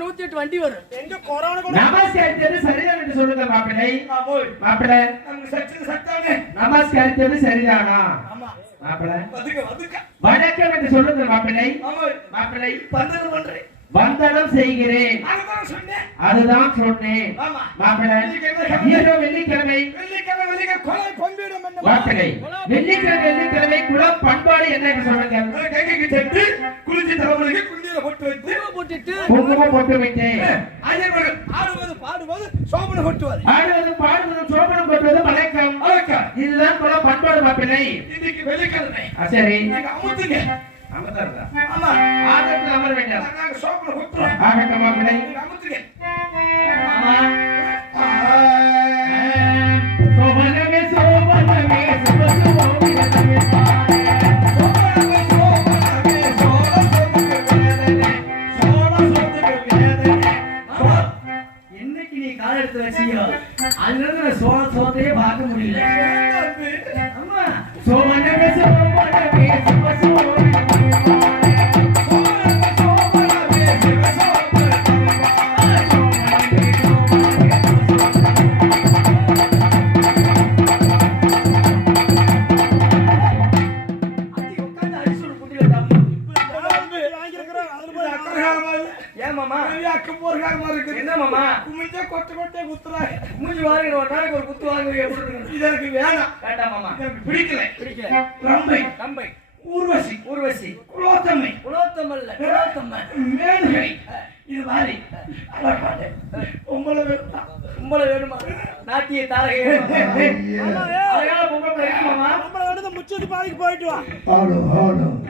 நூத்தி எட்டு வண்டி வரும் எங்க கொரோனா நமஸ்காரித்தது சரிதான் என்று சொல்லுங்க மாப்பிள்ளை. மாப்பிள்ளை நமஸ்காரித்தது சரிதானா மாப்பிள்ளை. வணக்கம் என்று சொல்லுங்க மாப்பிள்ளை மாப்பிள்ளை பண்றது பண்றேன் வந்தனம் செய்கிறேன். அதுதான் சொன்னேன். வெள்ளிக்கிழமை. வெள்ளிக்கிழமை. வெள்ளிக்கிழமை வெள்ளிக்கிழமை வெள்ளிக்கிழமை குலம் பண்பாடு என்ன சொல்லுங்க. கைக்கு சென்று குளிச்சு தலைமுறைக்கு குண்டியில போட்டு வைத்து போட்டுட்டு குங்குமம் போட்டு விட்டேன் ஐயர்கள் ஆடுவது பாடுவது சோமனை கொட்டுவார் ஆடுவதும் பாடுவதும் சோபனம் போட்டுவதும் வணக்கம். வணக்கம். இதுதான் குலம் பண்பாடு மாப்பிள்ளை. இன்னைக்கு வெள்ளிக்கிழமை. சரி. இன்னைக்கு அமுத்துங்க அமர்ந்தார்களா? ஆமா ஆதரத்தில் அமர வேண்டாம் நாங்க ஆகட்டும் மாப்பிள்ளை இன்னைக்கு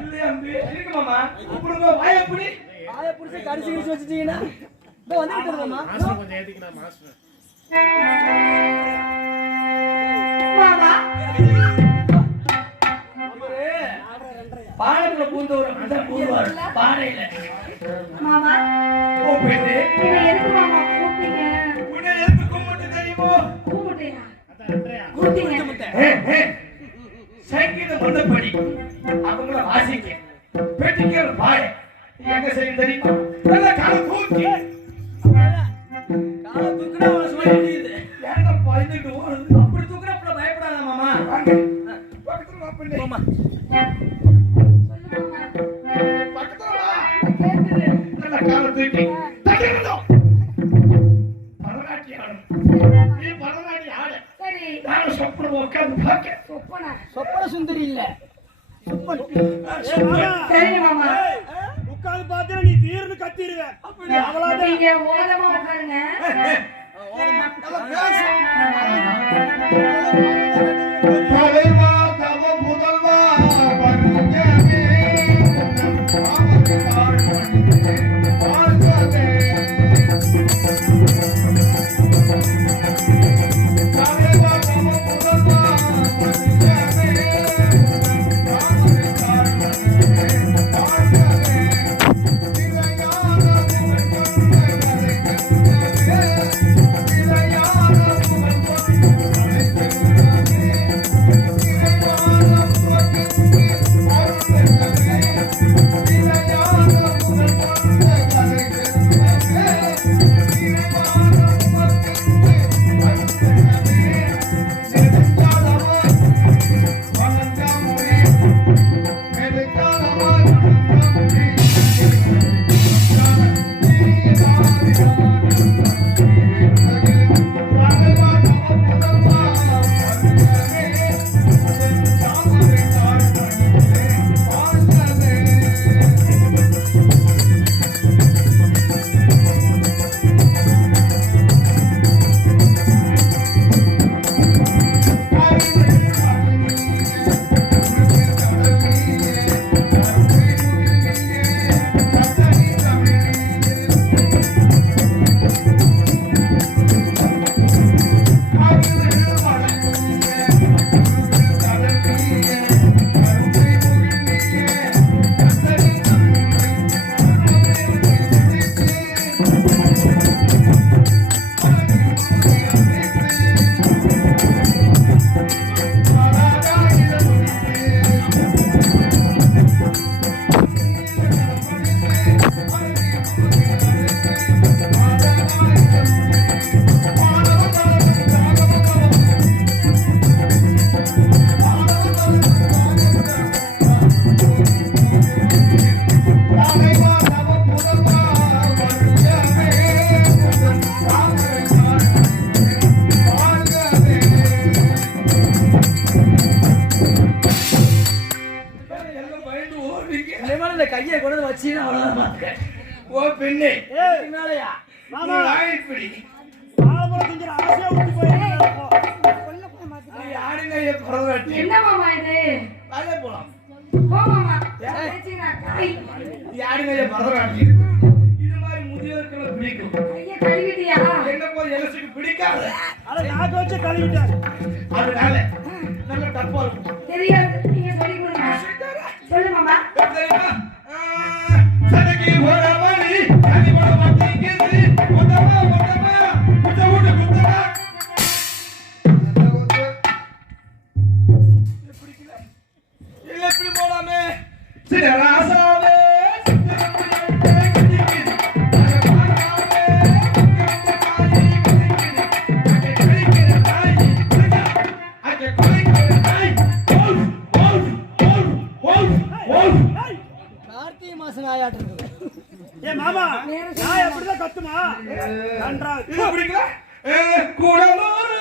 இல்லையா அம்பி? இருக்கு மாமா. கூப்பிடுங்க, வாயப்படி. ஆய புடிச்சு கடிச்சு கிடிச்சு வச்சுட்டீங்கன்னா இதோ வந்துகிட்டு மாமா. பானைக்குள்ள பூந்த ஒரு அதான் பூந்துவாரு பானையில மாமா. கூப்பிட்டு, இதை எதுக்கு மாமா கூப்பிட்டீங்க? உன்னை எதுக்கு கும்பிட்டு தெரியுமோ? கூப்பிட்டீங்க. கூப்பிட்டீங்க ஏ, ஏ, சங்கீதம் வந்தபடி அவங்கள வாசிக்க பெட்டிக்கல் பாய எங்க செய்யும் தெரியுமா நல்ல காலம் தூக்கி காலை தூக்குனா அவனை சும்மா இடிக்குது. ஏன்டா பயந்துட்டு ஓடுது அப்படி தூக்குனா அப்புறம் பயப்படாத மாமா வாங்க. பக்கத்துல வா பிள்ளை. போம்மா. பக்கத்துல வா. கேக்குது நல்ல காலம் தூக்கி கைய கழுவிடியா என்னமோ அதனால சரி ராசாவே. கார்த்திகை மாசம் நாயாட்டு இருக்குது ஏ மாமா நாய் அப்படிதான் கத்துமா? நன்றாக. குடலூர்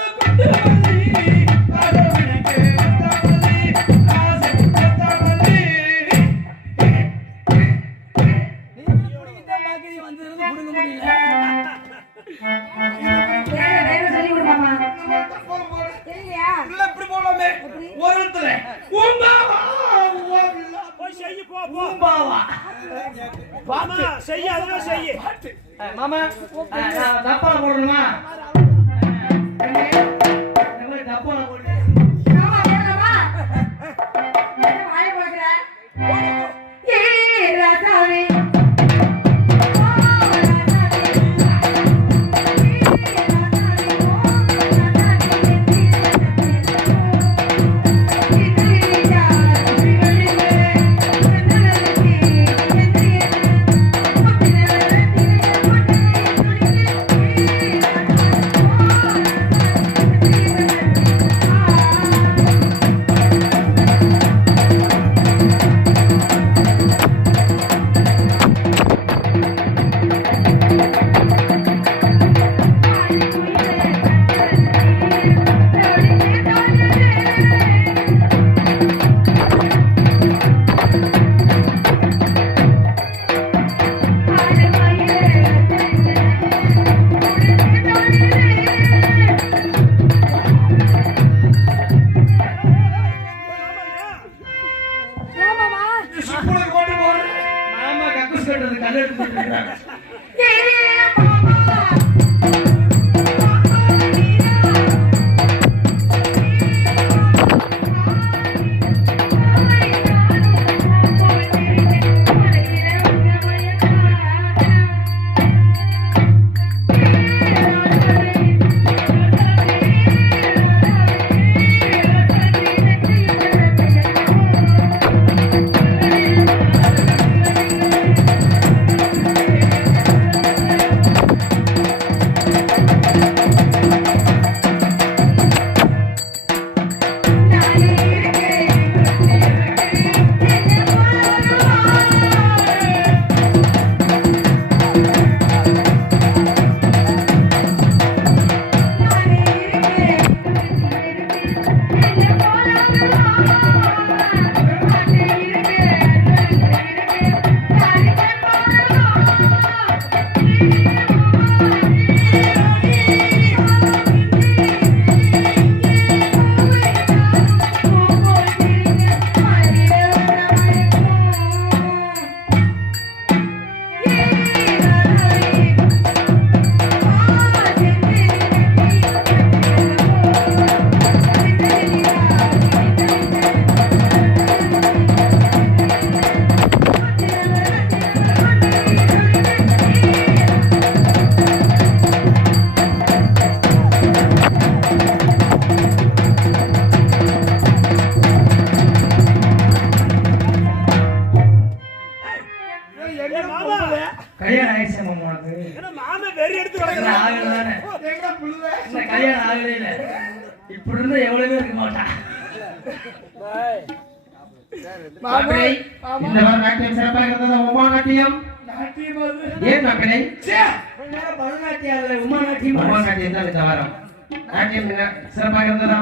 சிறப்பாக இருந்ததா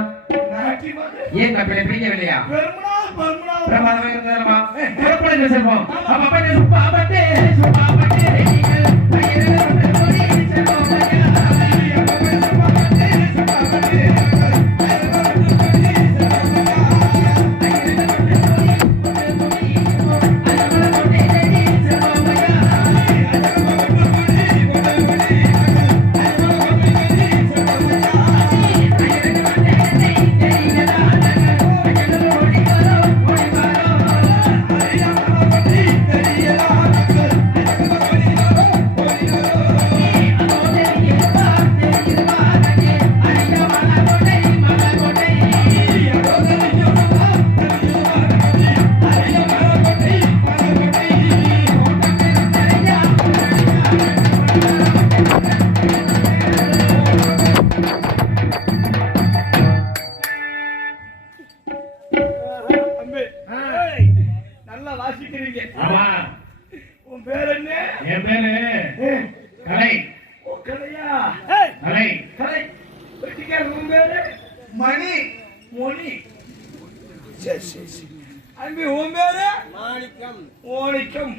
ஏன் கப்பிலை பிடிக்கவில்லையா? பிரமாதமாக இருந்ததா புறப்படுங்க செல்வோம் அப்பா சுப்பா பட்டே சுப்பா பட்டே சரி சரி சரி அம்பி உன் பேரு? மாணிக்கம். மாணிக்கம்.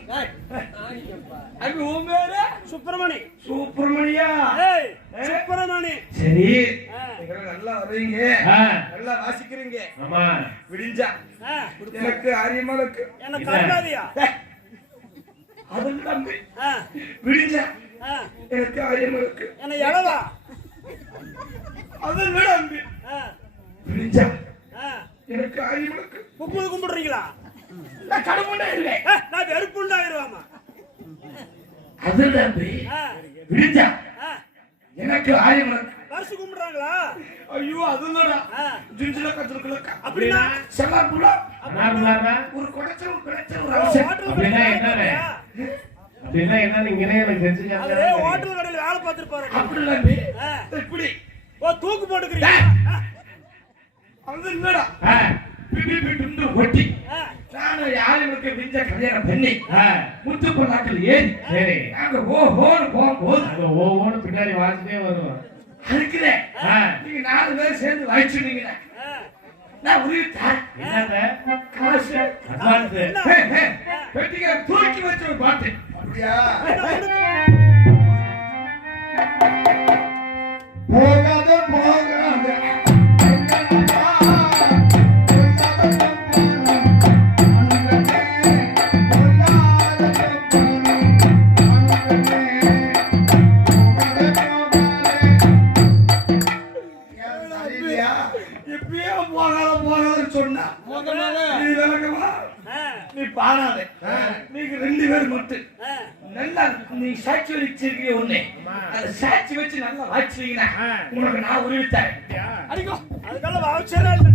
அம்பி உன் பேரு? சுப்பிரமணி. சுப்பிரமணியா? சுப்பிரமணி. சரி. நல்லா வருவீங்க நல்லா வாசிக்கிறீங்க. ஆமா. விடிஞ்சா. எனக்கு ஆரியமாளுக்கு என்ன கருணாதியா? அதுவும் தம்பி. விடிஞ்சா. எனக்கு ஆரியமாளுக்கு என்ன எழவா? அது விட தம்பி. விடிஞ்சா. எனக்கு ஆரியமாளுக்கு கும்பது கும்பிடுறீங்களா? நான் கடமுண்டா இருக்கேன் ஏ, நான் வெறுப்புண்டாயிருவாமா அது தம்பி விடிஞ்சா எனக்கு ஆரியமாளுக்கு வருஷம் கும்பிடுறாங்களா? ஐயோ அதுலடா ஜிஞ்சில கத்துருக்குலக்கா அப்படின்னா? செல்லாப்புல? அண்ணா ஒரு குடைச்சல் குடைச்சல் ஒரு அவசியம் ஹோட்டல் அப்படின்னா கடையில என்னண்ணே? வேலை அப்படின்னா என்ன? நீங்களே எனக்கு தெரிஞ்சு அவரே ஹோட்டல் கடையில் வேலை பார்த்துருப்பாரு அப்படி தம்பி ஆ. இப்படி. ஓ தூக்கு போட்டுக்கிறீங்க பிட்டு ஒட்டி ஆ, நான் யாருக்கு விஞ்ச கல்யாணம் பண்ணி ஆ, முத்து பொண்ணாக்கள் ஏறி சரி நாங்க ஓ ஹோன்னு போகும்போது அது ஒவ்வொன்றும் பின்னாடி வாசிட்டே வரும் அதுக்குதே நீங்க நாலு பேர் சேர்ந்து வாய்ச்சுனீங்க ஆ. நான் உரிவிட்டேன் காசு. அட்வான்ஸ் தூக்கி வச்ச ஒரு பாட்டு. அப்படியா சாட்சி வச்சு நல்லா வாச்சிருக்கீங்கன்னா உனக்கு நான் உருவித்தேன் அடிக்கோ. அதுக்கெல்லாம் வவுச்சரே இல்லை.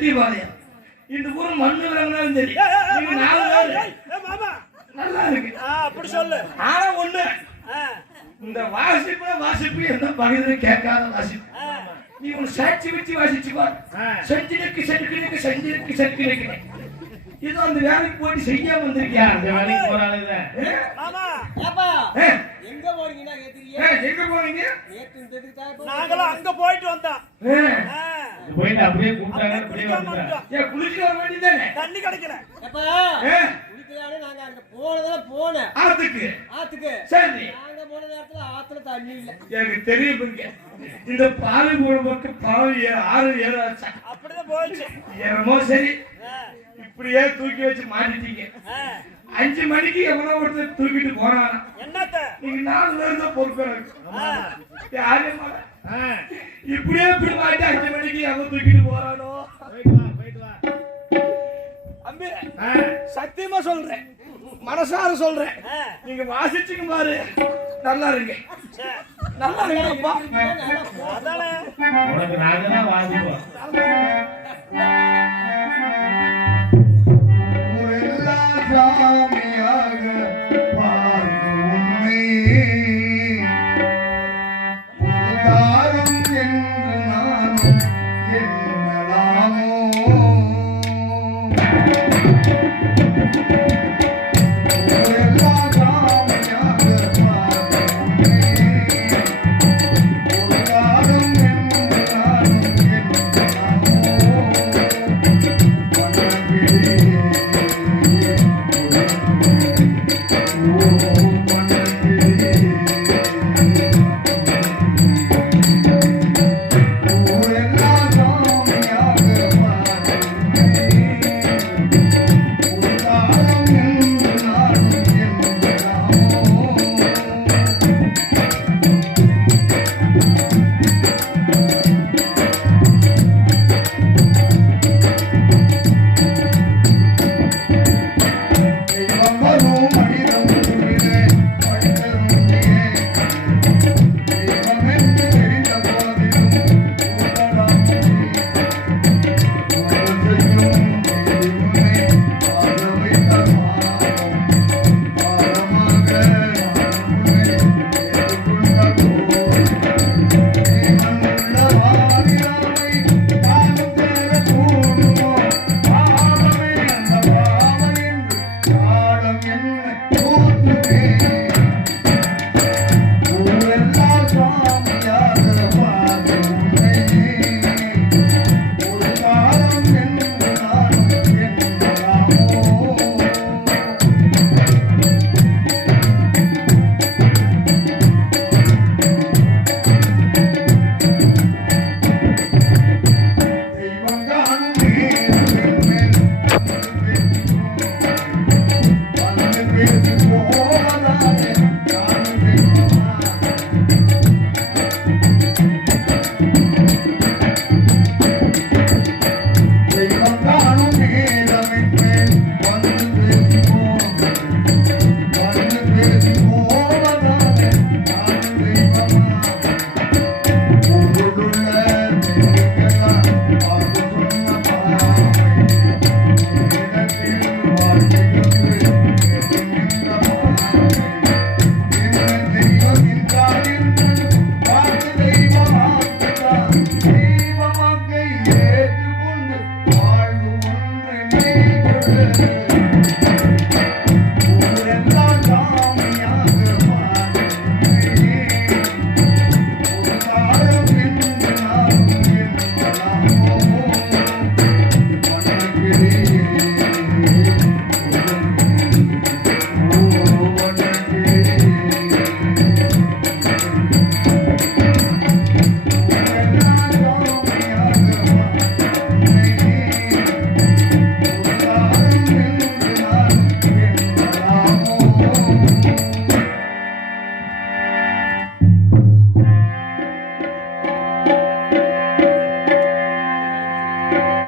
செட்டிபாளையம் இந்த ஊர் மண்ணு விலங்கினாலும் சரி. நல்லா இருக்கு. ஆ, அப்படி சொல்லு. ஆனா ஒண்ணு இந்த வாசிப்பு வாசிப்பு எந்த பகுதியும் கேட்காத வாசிப்பு. நீ ஒரு சாட்சி வச்சு வாசிச்சு பாரு. செஞ்சிருக்கு செஞ்சிருக்கு செஞ்சுக்கு இது அந்த வேலைக்கு போயிட்டு செய்யாம வந்திருக்கியா? அந்த வேலைக்கு போற ஏ? எங்க ஏ, எங்க இப்போ நாங்களும் அங்க போயிட்டு வந்தோம். போயிட்டு அப்படியே கூப்பிட்டாங்க அப்படியே வந்துட்டேன் ஏன் குளிச்சுட்டு வர வேண்டியதானே தண்ணி கிடைக்கல. எப்பா ஏ, குளிக்கலான்னு நாங்க அங்க போனதுல போனேன். ஆத்துக்கு. ஆத்துக்கு. சரி. நாங்க போன நேரத்துல ஆத்துல தண்ணி இல்ல. எனக்கு தெரியும் இங்க. இந்த பாவி போன பக்கம் ஏ- ஆறு ஏழு அப்படிதான் போச்சு என்னமோ சரி. இப்படியே தூக்கி வச்சு மாட்டிட்டீங்க. அஞ்சு மணிக்கு எவனோ ஒருத்தர் தூக்கிட்டு போறான் என்னத்த? நீங்க நாலு பேர் தான் பொறுப்பா இப்படியே பிடிவாட்டி அஞ்சு மணிக்கு அவன் தூக்கிட்டு போறானோ? அம்பி சத்தியமா சொல்றேன். மனசார சொல்றேன். நீங்க வாசிச்சுங்க பாரு. நல்லா இருங்க. நல்லா இருங்கப்பா உனக்கு நாங்க சாமி.